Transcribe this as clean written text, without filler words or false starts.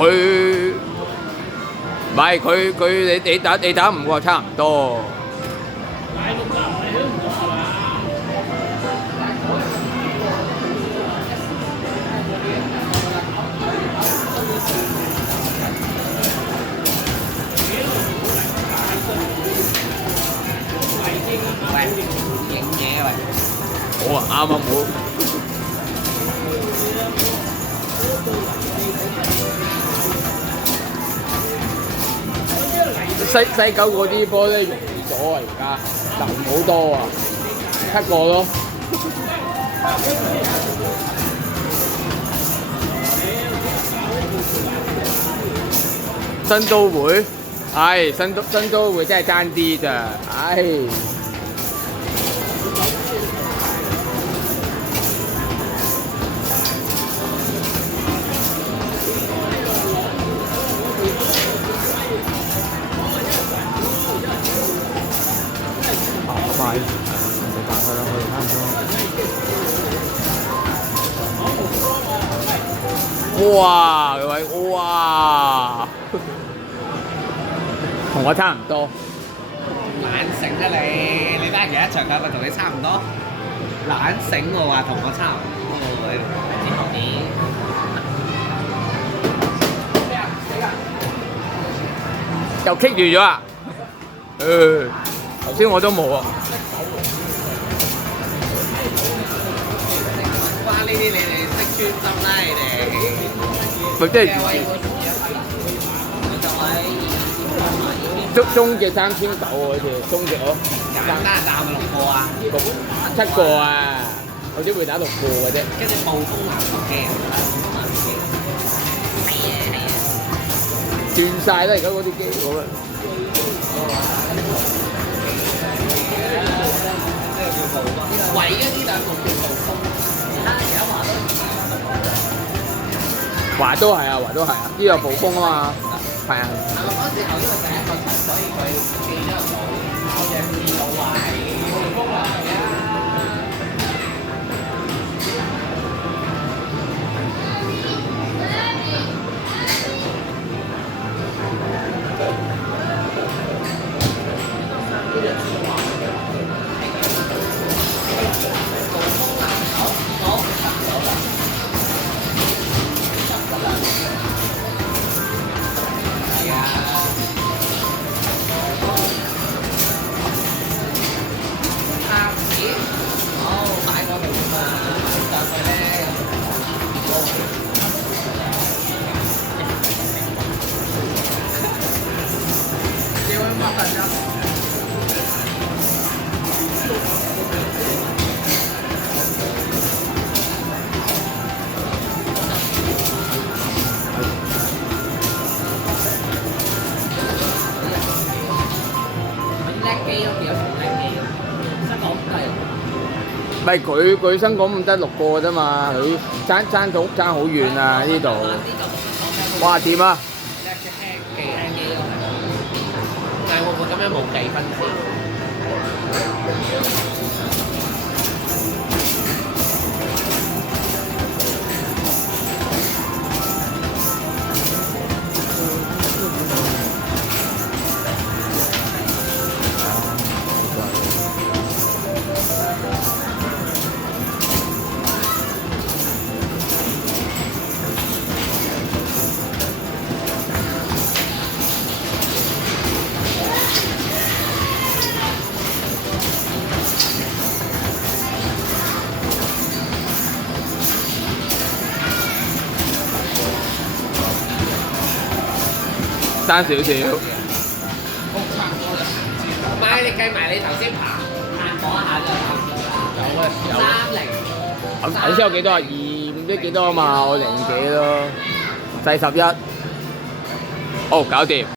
佢唔係你打唔過差唔多。喂，影嘢喂！我啊啱啱好。西九嗰啲波咧容易咗啊！而家難好多啊，7個咯。新都會，係新都會真係爭啲咋，唉。快，冇辦法啦，我哋差唔多。哇！各位，哇！同我差唔多。懶醒啊你！你打幾多場㗎？咪同你差唔多。懶醒我話同我差唔多，你知唔知？又棘住咗啊！頭先我都冇啊。哇！呢啲你哋識專心啦，你哋。咪即係中嘅3900喎，好似中嘅我。簡單打咪6個啊7個啊，有啲會打6個嘅啫。跟住暴風籃球機啊！係啊係啊！斷曬啦！而家嗰啲機好啦。唯一呢兩個叫暴風，其他而家華都係啊，華都係啊，呢個暴風啊嘛，係啊。係咪嗰時候因為第一個場，所以佢記咗入腦，我哋知道話係暴風啊，係啊。唔係佢新港唔得6個啫嘛，佢爭好遠啊呢度。哇掂啊！叻嘅記輕機咯，但係會唔會咁樣冇計分先？爭少少。唔係，你計埋你頭先爬嗰一下就差唔多啦。有30。頭先有幾多啊？2唔知幾多啊嘛，我0幾咯，41。哦，搞掂。